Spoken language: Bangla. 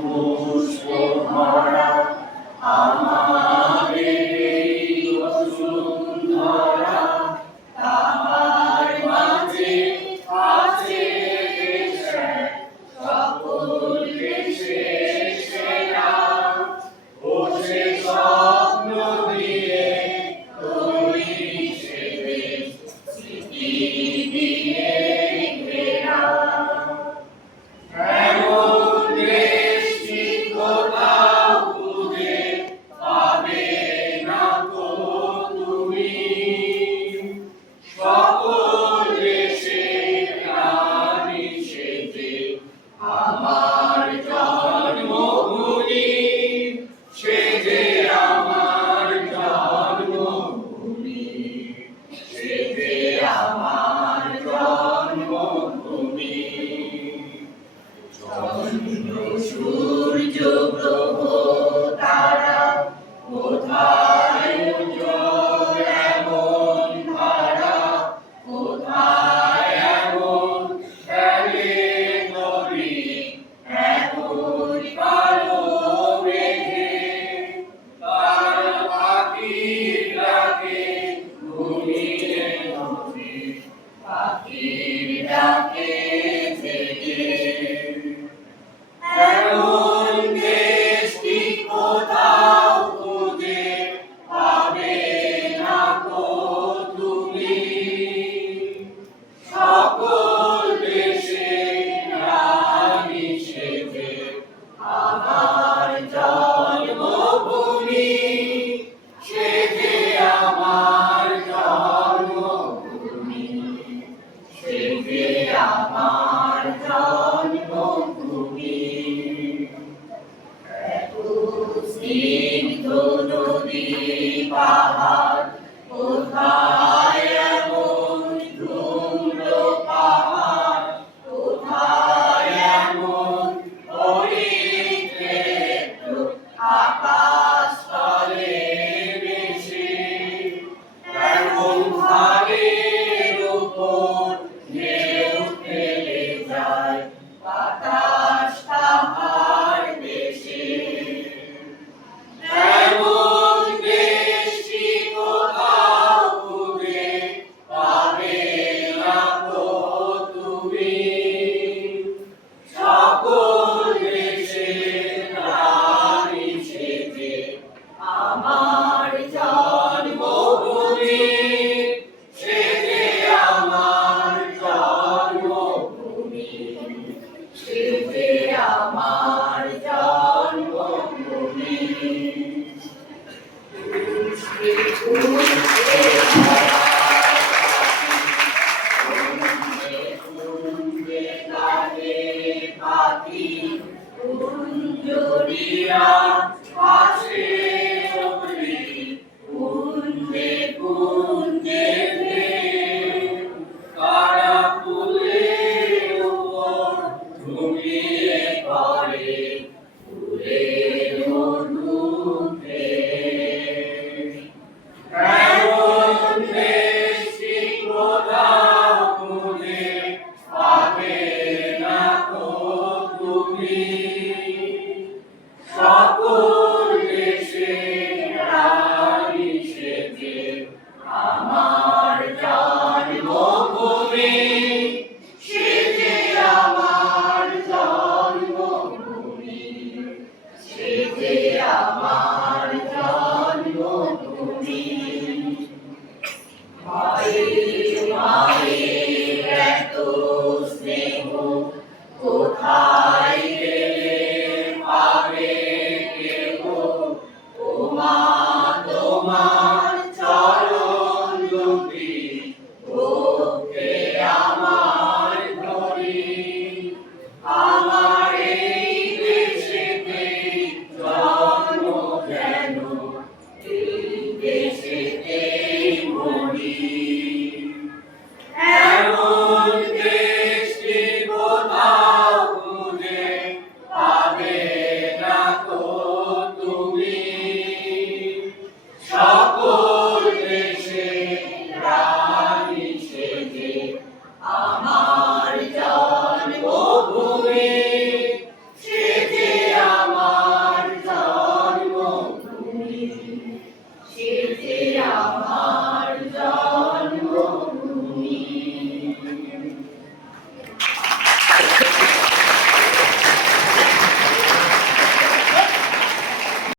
পুষ্প ভরা আমাদের এই বসুন্ধরা, তাহার মাঝে আছে দেশের সকল দেশের সেরা, বসে স্বপ্ন দিয়ে তৈরি সে দেশ, স্মৃতি দিয়ে ঘেরা। আমার জন্মভূমি, সে যে আমার জন্মভূমি, সে যে আমার জন্মভূমি। চন্দ্র সূর্য গ্রহ তারা কোথায় উজ্জ্বল এমন ধারা, কোথায় এমন খেলে নদী এমন কালো মেঘে, তার পাখির ডাকে ঘুমিয়ে নদী, পাখির ডাকে জেগে। এমন দেশটি কোথাও খুঁজে পাবে না গো তুমি, সকল দেশের রানী সেজে আমার জন্মভূমি, সে যে আমার জন্মভূমি, সে যে আমার জন্মভূমি। এত স্নিগ্ধ নদী পাহাড়, কোথায় এমন ধুম্র পাহাড়, কোথায় এমন পরিতৃপ্ত আকাশ তলে ভেসে, এমন খালের উপর ঢেউ খেলে যায় বাতাস তাহার দেশে। এমন দেশটি কোথাও খুঁজে পাবে না গো তুমি, সকল দেশের রানী সেজে আমার জন্মভূমি, সে যে আমার জন্মভূমি, সে যে আমার জন্মভূমি। পুষ্পে পুষ্পে ভরা, কুঞ্জে কুঞ্জে গানে পাখি, কুঞ্জরিয়া পাশে চলি, কুঞ্জে কুঞ্জে ঢেউ, কারা ফুলের উপর ঘুমিয়ে পড়ে ফুলের মধুতে। এমন দেশটি কোথাও খুঁজে পাবে না গো তুমি, সকল দেশের রানী সেজে আমার জন্মভূমি, সে যে আমার জন্মভূমি, সে যে আমার জন্মভূমি। মায়ের মায়ের এত